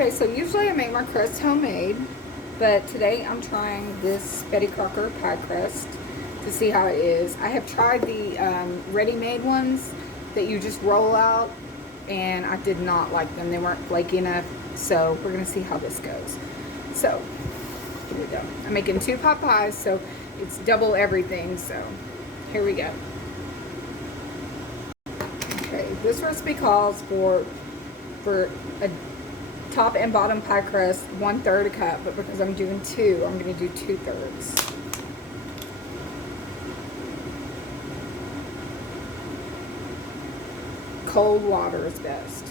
Okay, so usually I make my crust homemade, but today I'm trying this Betty Crocker pie crust to see how it is. I have tried the ready-made ones that you just roll out, and I did not like them. They weren't flaky enough, so we're going to see how this goes. So, here we go. I'm making 2 pot pies, so it's double everything, so here we go. Okay, this recipe calls for a top and bottom pie crust 1/3 a cup, but because I'm doing 2, I'm going to do 2/3. Cold water is best.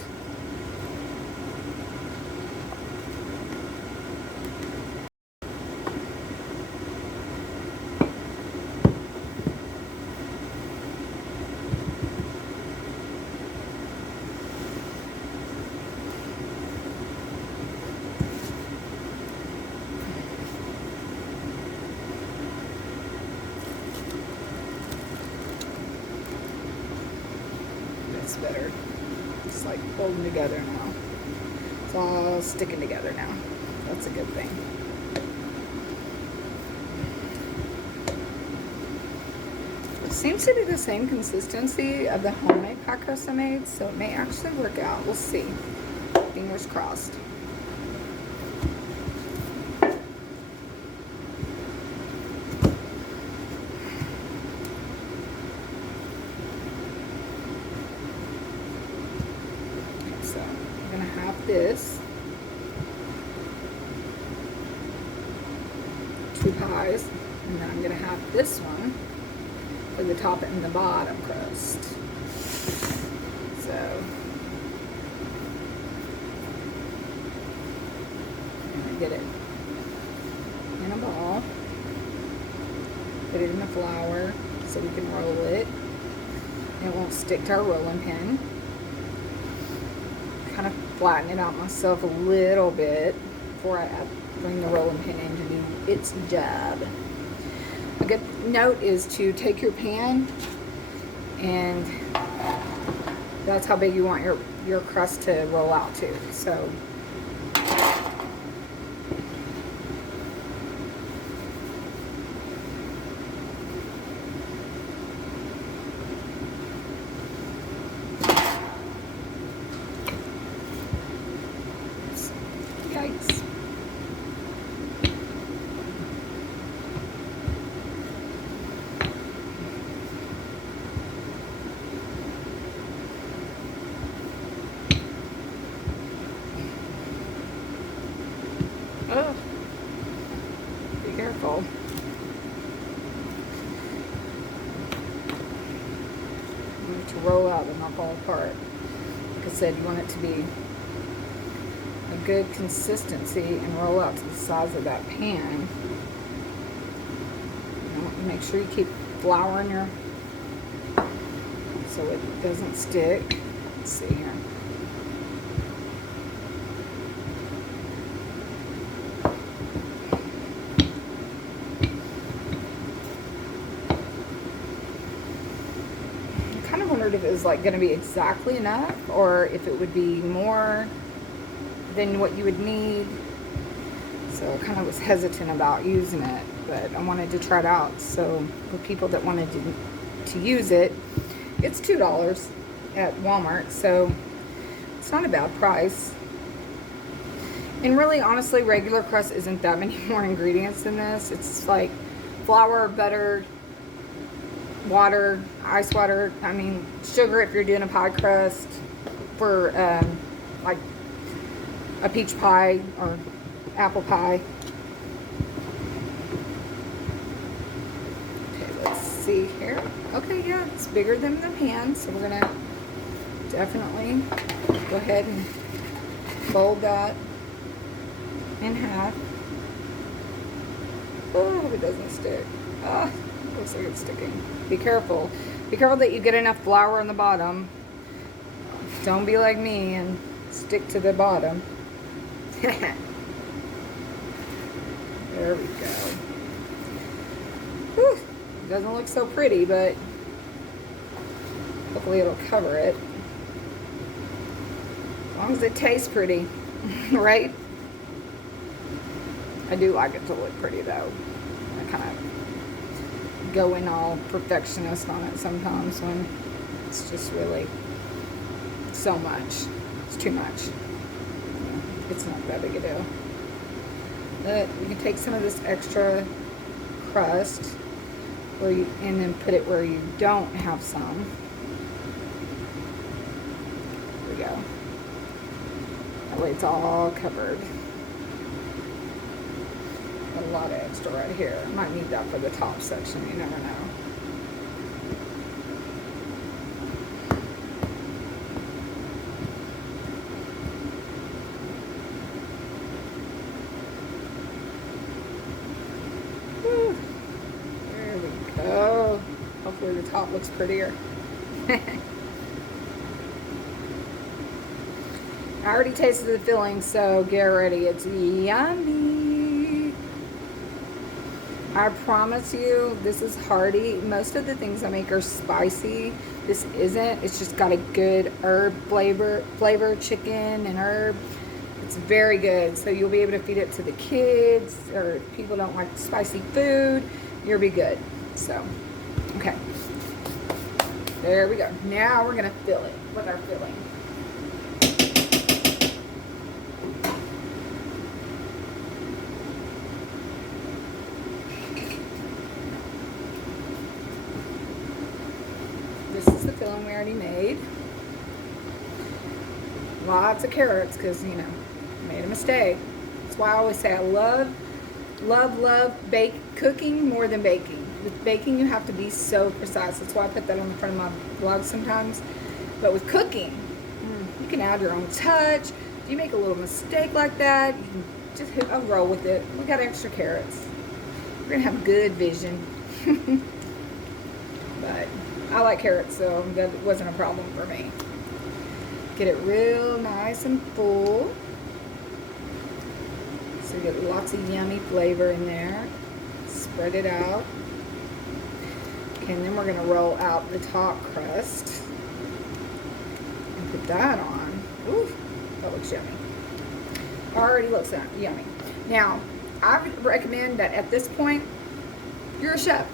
Better. It's like holding together now. It's all sticking together now. That's a good thing. It seems to be the same consistency of the homemade pie crust I made, so it may actually work out. We'll see. Fingers crossed. This 2 pies, and then I'm going to have this one for the top and the bottom crust. So I'm going to get it in a ball, put it in the flour so we can roll it, and it won't stick to our rolling pin. Kind of flatten it out myself a little bit before I bring the rolling pin in to do its job. A good note is to take your pan, and that's how big you want your crust to roll out to. So yikes. Oh, be careful. You want it to roll out and not fall apart. Like I said, you want it to be a good consistency and roll out to the size of that pan. You want to make sure you keep flouring your so it doesn't stick. Let's see here. I kind of wondered if it was like going to be exactly enough, or if it would be more than what you would need. So I kind of was hesitant about using it, but I wanted to try it out. So for people that wanted to use it, it's $2 at Walmart, so it's not a bad price. And really, honestly, regular crust isn't that many more ingredients than this. It's like flour, butter, water, ice water, I mean sugar if you're doing a pie crust, for like a peach pie or apple pie. Okay, let's see here. Okay, yeah, it's bigger than the pan, so we're gonna definitely go ahead and fold that in half. Oh, I hope it doesn't stick. Ah, looks like it's sticking. Be careful. Be careful that you get enough flour on the bottom. Don't be like me and stick to the bottom. There we go. Whew. It doesn't look so pretty, but hopefully it'll cover it. As long as it tastes pretty. Right? I do like it to look pretty though. I kind of go in all perfectionist on it sometimes when it's just really so much. It's too much. It's not that big a deal. But you can take some of this extra crust and then put it where you don't have some. There we go. That way it's all covered. A lot of extra right here. I might need that for the top section, you never know. Whew. There we go. Hopefully the top looks prettier. I already tasted the filling, so get ready. It's yummy. I promise you, this is hearty. Most of the things I make are spicy. This isn't. It's just got a good herb flavor, chicken and herb. It's very good. So you'll be able to feed it to the kids, or if people don't like spicy food, you'll be good. So, okay. There we go. Now we're going to fill it with our filling. This is the filling we already made. Lots of carrots because, you know, I made a mistake. That's why I always say I love cooking more than baking. With baking, you have to be so precise. That's why I put that on the front of my vlog sometimes. But with cooking, you can add your own touch. If you make a little mistake like that, you can just I'll roll with it. We got extra carrots. We're gonna have good vision. But I like carrots, so that wasn't a problem for me. Get it real nice and full. So you get lots of yummy flavor in there. Spread it out. Okay, and then we're gonna roll out the top crust and put that on. Ooh, that looks yummy. Already looks yummy. Now, I would recommend that at this point, you're a chef.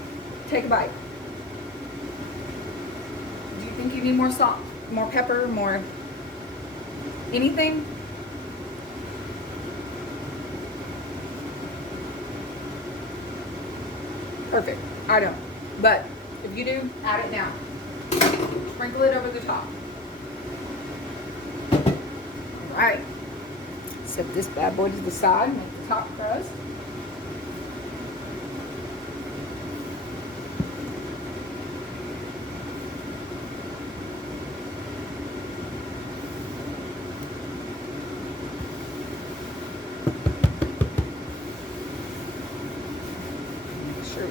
Take a bite. Do you think you need more salt, more pepper, more anything? Perfect. I don't. But if you do, add it now. Sprinkle it over the top. Alright. Set this bad boy to the side, make the top crust.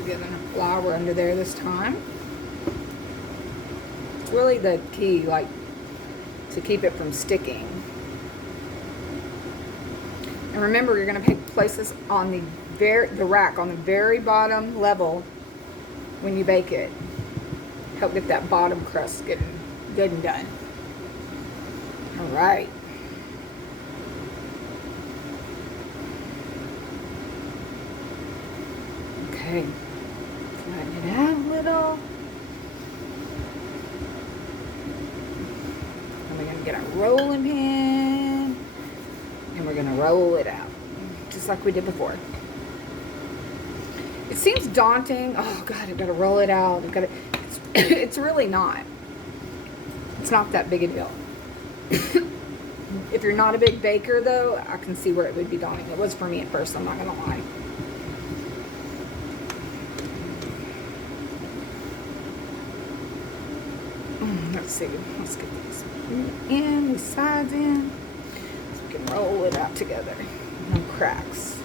Get enough flour under there this time. It's really the key, like, to keep it from sticking. And remember, you're going to place this on the rack on the very bottom level when you bake it. Help get that bottom crust getting good and done. All right. Okay. Flatten it out a little. And we're going to get our rolling pin. And we're going to roll it out. Just like we did before. It seems daunting. Oh, God, I've got to roll it out. It's really not. It's not that big a deal. If you're not a big baker, though, I can see where it would be daunting. It was for me at first, I'm not going to lie. Let's see. Let's get these sides in, so we can roll it out together. No cracks.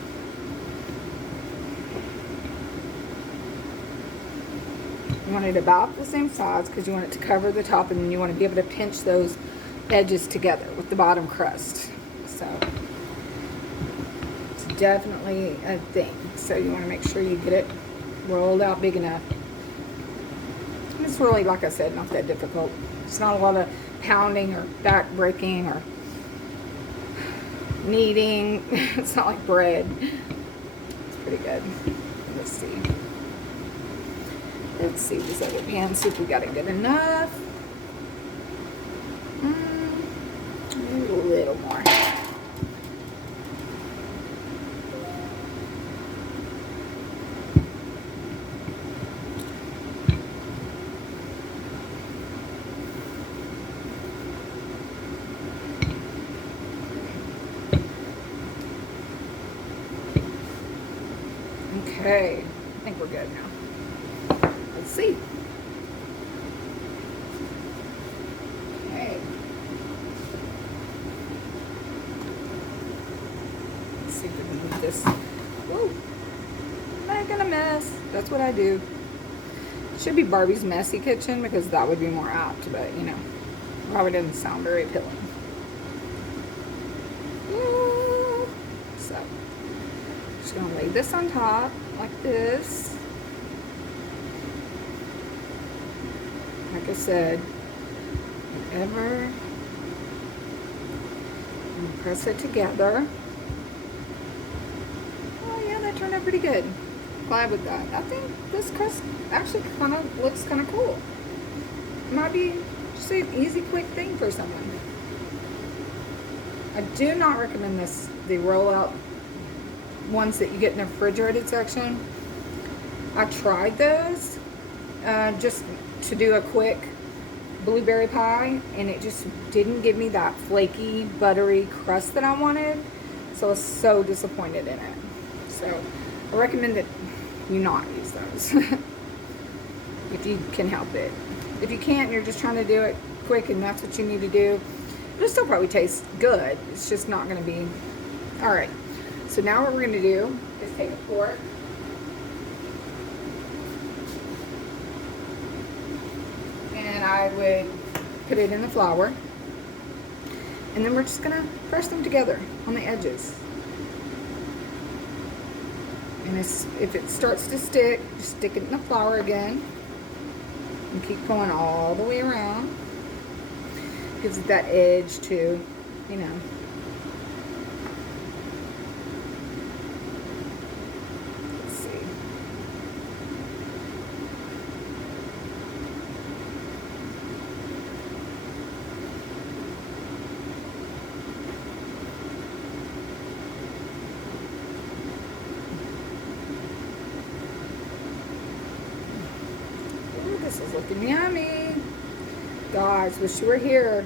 You want it about the same size because you want it to cover the top, and then you want to be able to pinch those edges together with the bottom crust. So it's definitely a thing. So you want to make sure you get it rolled out big enough. It's really, like I said, not that difficult. It's not a lot of pounding or back breaking or kneading. It's not like bread. It's pretty good. Let's see. Let's see this other pan, see if we got it good enough. Maybe a little more. Okay, I think we're good now. Let's see. Okay. Let's see if we can move this. Whoa. Making a mess. That's what I do. It should be Barbie's messy kitchen because that would be more apt, but you know, probably doesn't sound very appealing. So, just gonna lay this on top like this. Like I said, whatever. And press it together. Oh yeah, that turned out pretty good. Glad with that. I think this crust actually kind of looks kind of cool. Might be just an easy, quick thing for someone. I do not recommend this, the roll-out ones that you get in the refrigerated section. I tried those just to do a quick blueberry pie, and it just didn't give me that flaky, buttery crust that I wanted. So I was so disappointed in it. So I recommend that you not use those if you can help it. If you can't and you're just trying to do it quick and that's what you need to do, it'll still probably taste good. It's just not going to be. All right. So now what we're going to do is take a fork and I would put it in the flour, and then we're just going to press them together on the edges. And if it starts to stick, just stick it in the flour again and keep going all the way around. Gives it that edge too, you know. Let's see. Ooh, this is looking yummy. Guys, wish you were here.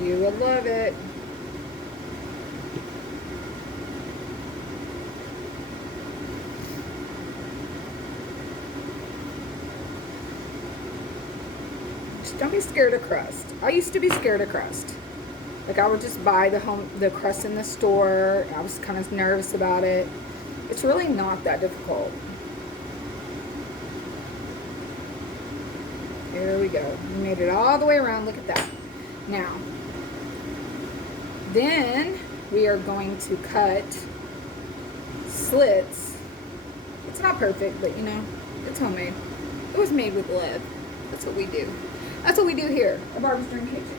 You would love it. Just don't be scared of crust. I used to be scared of crust. Like I would just buy the crust in the store. I was kind of nervous about it. It's really not that difficult. There we go. We made it all the way around. Look at that. Now, then we are going to cut slits. It's not perfect, but you know, it's homemade. It was made with love. That's what we do. That's what we do here at Barbie's Dream Kitchen.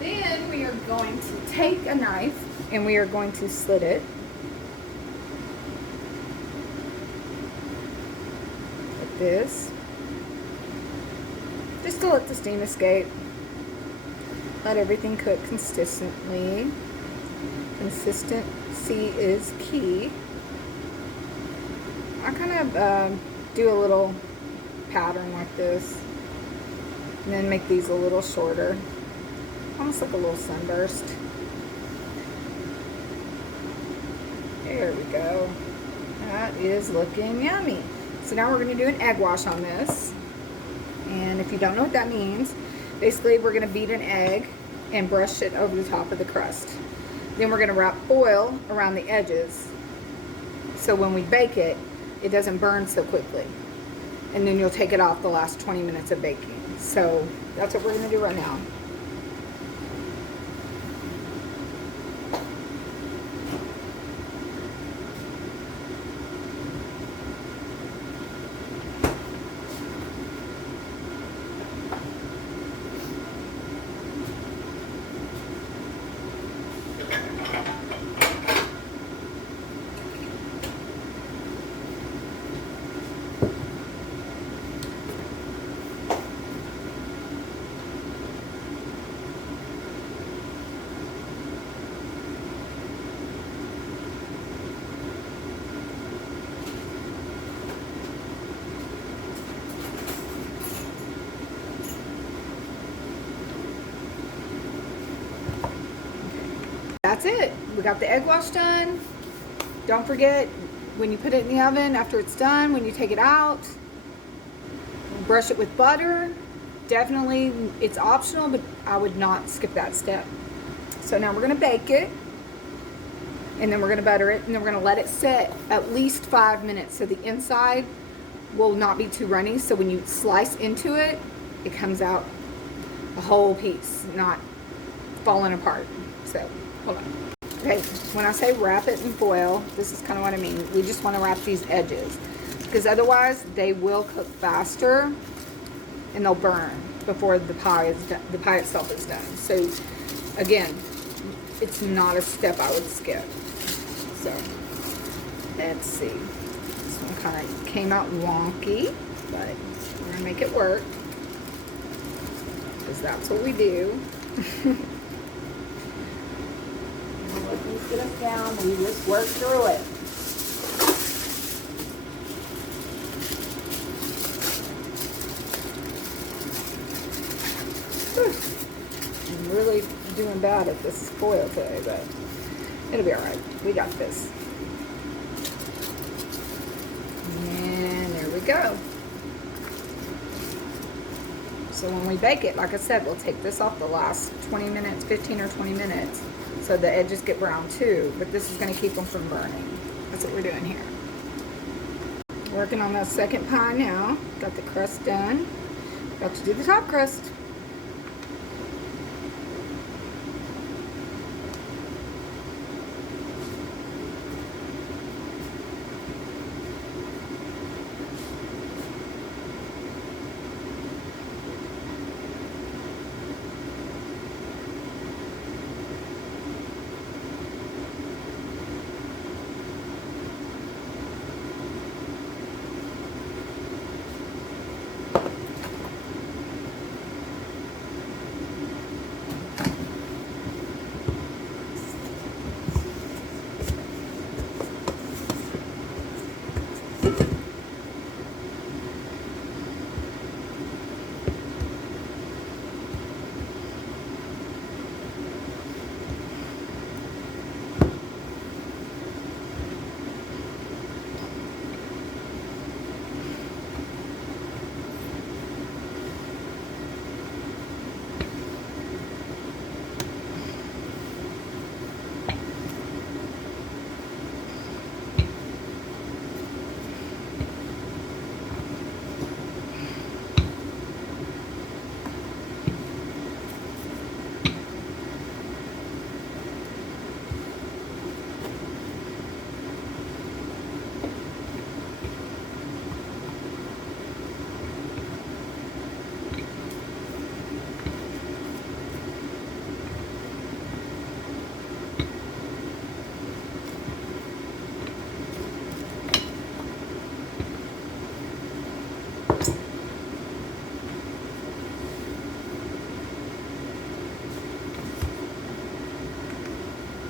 Then we are going to take a knife and we are going to slit it. Like this. Just to let the steam escape. Let everything cook consistently. Consistency is key. I kind of do a little pattern like this. And then make these a little shorter. Almost like a little sunburst. There we go. That is looking yummy. So now we're going to do an egg wash on this. And if you don't know what that means, basically we're going to beat an egg and brush it over the top of the crust. Then we're going to wrap foil around the edges so when we bake it, it doesn't burn so quickly. And then you'll take it off the last 20 minutes of baking. So that's what we're going to do right now. that's it. We got the egg wash done. Don't forget, when you put it in the oven, after it's done, when you take it out, brush it with butter. Definitely, it's optional, but I would not skip that step. So now we're going to bake it, and then we're going to butter it, and then we're going to let it sit at least 5 minutes so the inside will not be too runny. So when you slice into it, it comes out a whole piece, not falling apart. So, hold on. Okay, when I say wrap it in foil, this is kind of what I mean. We just want to wrap these edges, because otherwise they will cook faster and they'll burn before the pie is done, the pie itself is done. So again, it's not a step I would skip. So let's see. This one kind of came out wonky, but we're gonna make it work, because that's what we do. Let these get us down. We just work through it. I'm really doing bad at this foil today, but it'll be all right. We got this. And there we go. So when we bake it, like I said, we'll take this off the last 20 minutes, 15 or 20 minutes, so the edges get brown too, but this is going to keep them from burning. That's what we're doing here. Working on that second pie now. Got the crust done. Got to do the top crust.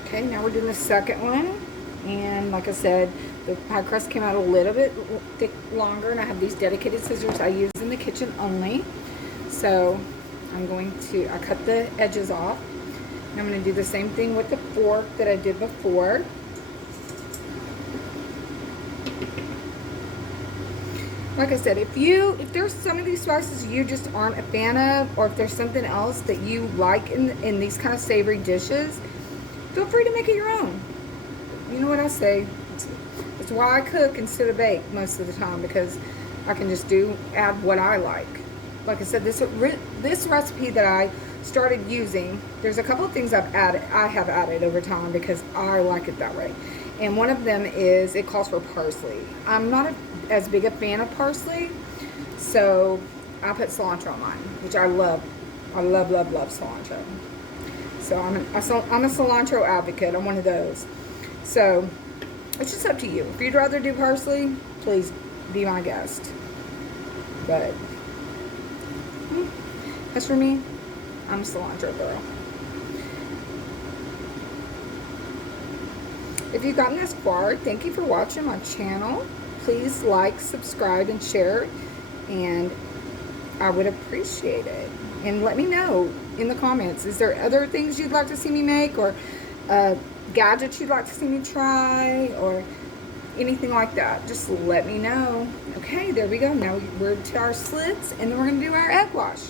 Okay, now we're doing the second one, and like I said, the pie crust came out a little bit longer, and I have these dedicated scissors I use in the kitchen only. So I cut the edges off, and I'm going to do the same thing with the fork that I did before. Like I said, if there's some of these spices you just aren't a fan of, or if there's something else that you like in these kind of savory dishes, feel free to make it your own. You know what I say? It's why I cook instead of bake most of the time, because I can just add what I like. Like I said, this recipe that I started using, there's a couple of things I have added over time because I like it that way. And one of them is it calls for parsley. I'm not as big a fan of parsley, so I put cilantro on mine, which I love. I love, love, love cilantro. So I'm a cilantro advocate. I'm one of those. So it's just up to you. If you'd rather do parsley, please be my guest. But as for me, I'm a cilantro girl. If you've gotten this far, thank you for watching my channel. Please like, subscribe, and share, and I would appreciate it. And let me know in the comments, is there other things you'd like to see me make, or gadgets you'd like to see me try, or anything like that, just let me know. Okay, there we go. Now we're to our slits, and then we're going to do our egg wash.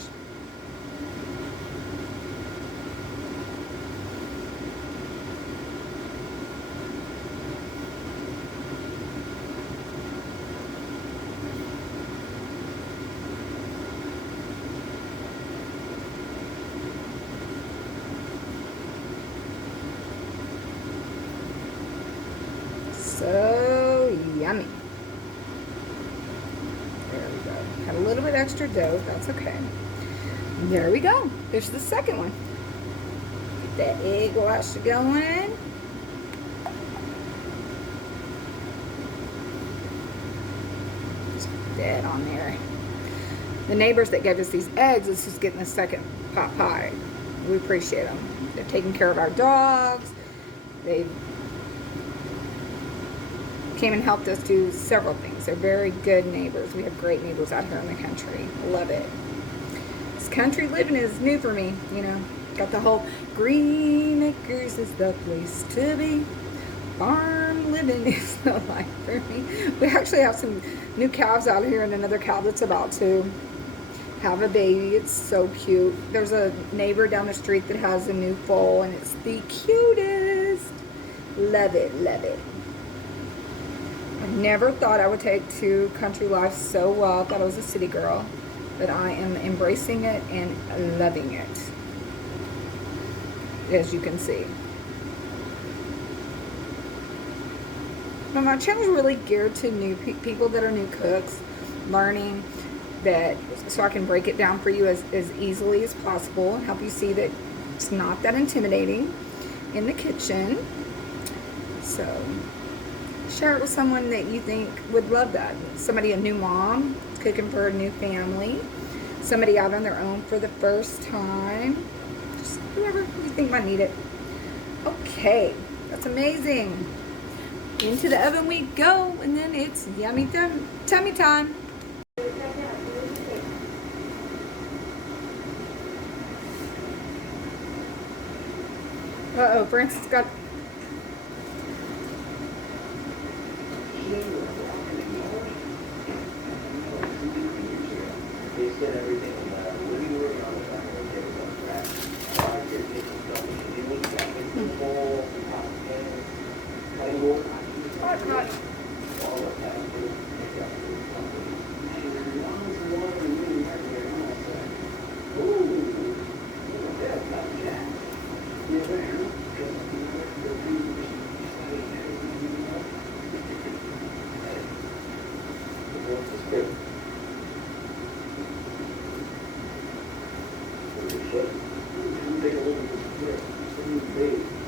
So yummy. There we go. Had a little bit extra dough. That's okay. There we go. There's the second one. Get that egg wash going. Just put that on there. The neighbors that gave us these eggs is just getting the second pot pie. We appreciate them. They're taking care of our dogs. They came and helped us do several things. They're very good neighbors. We have great neighbors out here in the country. Love it. This country living is new for me, you know. Got the whole Green Acres is the place to be. Farm living is the life for me. We actually have some new calves out here, and another cow that's about to have a baby. It's so cute. There's a neighbor down the street that has a new foal, and it's the cutest. Love it, love it. I never thought I would take to country life so well. I thought I was a city girl, but I am embracing it and loving it, as you can see. Now, my channel is really geared to new people that are new cooks, learning that, so I can break it down for you as easily as possible and help you see that it's not that intimidating in the kitchen. So share it with someone that you think would love that. Somebody, a new mom, cooking for a new family. Somebody out on their own for the first time. Just whoever you think might need it. Okay, that's amazing. Into the oven we go, and then it's yummy tummy time. Uh-oh, Francis got... Take a look at this.